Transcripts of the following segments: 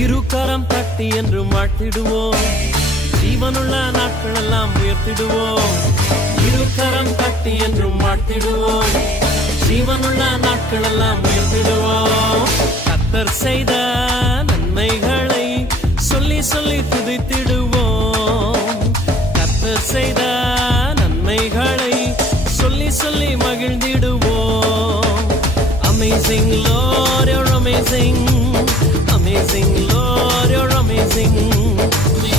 இருகரம் தட்டி என்று வாழ்த்திடுவோம், ஜீவனுள்ள நாட்கள் எல்லாம் உயர்த்திடுவோம். இருகரம் தட்டி என்று வாழ்த்திடுவோம், ஜீவனுள்ள நாட்கள் எல்லாம் உயர்த்திடுவோம். கர்த்தர் செய்த நன்மைகளை சொல்லி சொல்லி துதித்திடுவோம். கர்த்தர் செய்த நன்மைகளை சொல்லி சொல்லி மகிழ்ந்திடுவோம். Amazing Lord, you're amazing. Amazing Lord, you're amazing.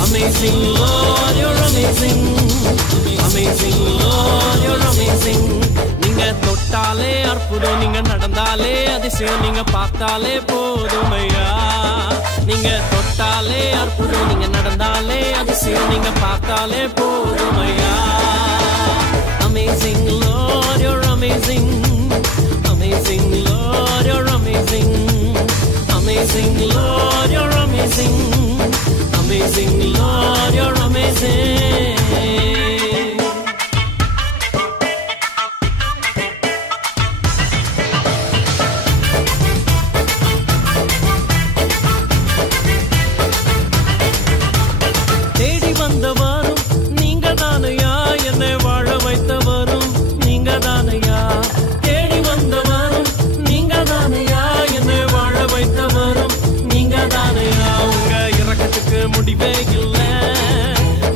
Amazing Lord, you're amazing. Amazing Lord, you're amazing. நீங்க தொட்டாலே அற்புதம், நீங்க நடந்தாலே அதிசயம், நீங்க பார்த்தாலே போதுமையா. நீங்க தொட்டாலே அற்புதம், நீங்க நடந்தாலே அதிசயம், நீங்க பார்த்தாலே போதுமையா. Amazing Lord, you're amazing. Amazing Lord, you're amazing. Amazing Lord, you're amazing. Amazing Lord, you're amazing. தேடி வந்தவரும் நீங்க தானையா, என்னை வாழ வைத்தவரும் நீங்க தானையா. தேடி வந்தவரும் நீங்க தானையா, என்னை வாழ வைத்தவரும் நீங்க தானையா. உங்க இரக்கத்துக்கு முடிவே இல்லை,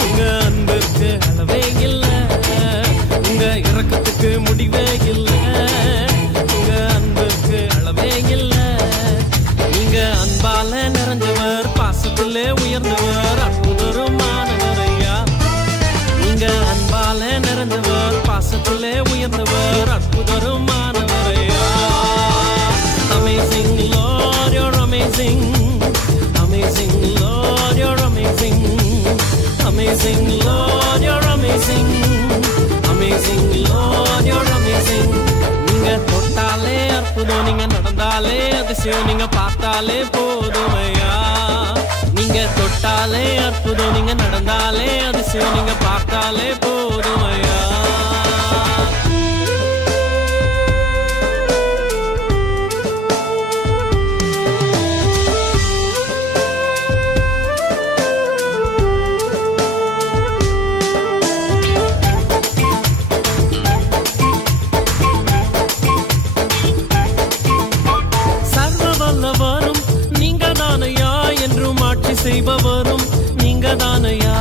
உங்க அன்பிற்கு அளவே இல்லை. உங்க இரக்கத்துக்கு முடிவே இல்லை, உங்க அன்பிற்கு அளவே இல்லை. நீங்க அன்பால நிறைஞ்சவர், பாசத்திலே உயர்ந்தவர், அற்புதருமானவரையா. நீங்க அன்பால நிறைஞ்சவர், பாசத்திலே உயர்ந்தவர், அற்புதருமானவரையா. Amazing Lord, you're amazing. Amazing Lord, you're amazing. Amazing Lord, you're amazing. Amazing Lord, you're amazing. நீங்க தொட்டாலே அற்புதம், நீங்க நடந்தாலே அதிசயம், நீங்க பார்த்தாலே போதுமையா. நீங்க தொட்டாலே அற்புதம், நீங்க நடந்தாலே அதிசயம், நீங்க பார்த்தாலே போதுமையா. செய்பவரும் நீங்க தானையா.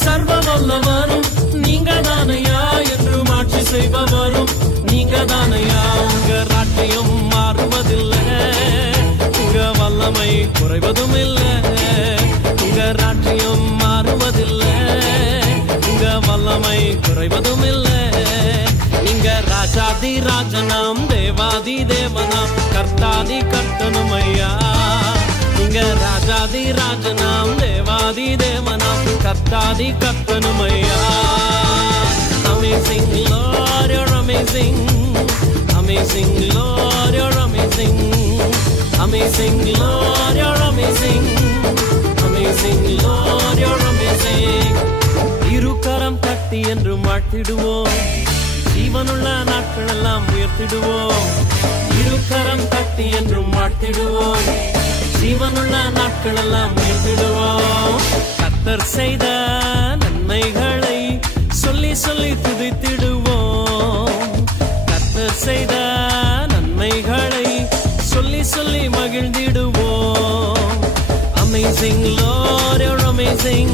சர்வ வல்லவரும் நீங்க தானையா, என்றும் ஆட்சி செய்பவரும் நீங்க தானையா. உங்க ராஜ்யம் மாறுவதில்லை, உங்க வல்லமை குறைவதும் இல்லை. உங்க ராஜ்யம் மாறுவதில்லை, உங்க வல்லமை குறைவதும் இல்லை. நீங்க ராஜாதி ராஜனாம், தேவாதி தேவனாம், கர்த்தாதி கர்த்தனும் ஐயா. நீங்க ராஜாதி ராஜனாம், தேவாதி தேவனாம், கர்த்தாதி கர்த்தனும் ஐயா. Amazing Lord, you're amazing. Amazing Lord, you're amazing. Amazing Lord, you're amazing. Amazing Lord, you're amazing. இருகரம் தட்டி என்று வாழ்த்திடுவோம், ஜீவனுள்ள நாட்கள் எல்லாம் உயர்த்திடுவோம். இருகரம் தட்டி என்றும் வாழ்த்திடுவோம், ஜீவனுள்ள நாட்கள் எல்லாம் உயர்த்திடுவோம். கர்த்தர் செய்த நன்மைகளை சொல்லி சொல்லி துதித்திடுவோம். கர்த்தர் செய்த நன்மைகளை சொல்லி சொல்லி மகிழ்ந்திடுவோம். Amazing Lord, you're amazing.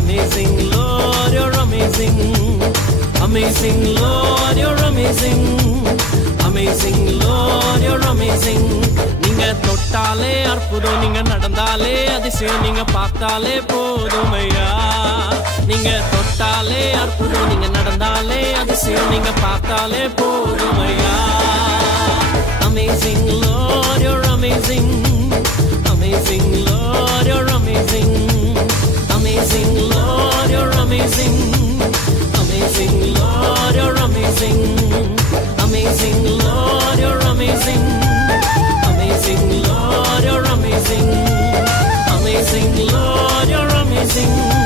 Amazing Lord, you're amazing. Amazing Lord, you're amazing. Amazing Lord, you're amazing. நீங்க தொட்டாலே அற்புதம், நீங்க நடந்தாலே அதிசயம், நீங்க பார்த்தாலே போதுமையா. நீங்க தொட்டாலே அற்புதம், நீங்க நடந்தாலே அதிசயம், நீங்க பார்த்தாலே போதுமையா. Amazing Lord, you're amazing. Amazing Lord, you're amazing. Amazing Lord, you're amazing. Amazing Lord, you're amazing. Amazing Lord, you're amazing. Amazing Lord, you're amazing. Amazing Lord, you're amazing. amazing.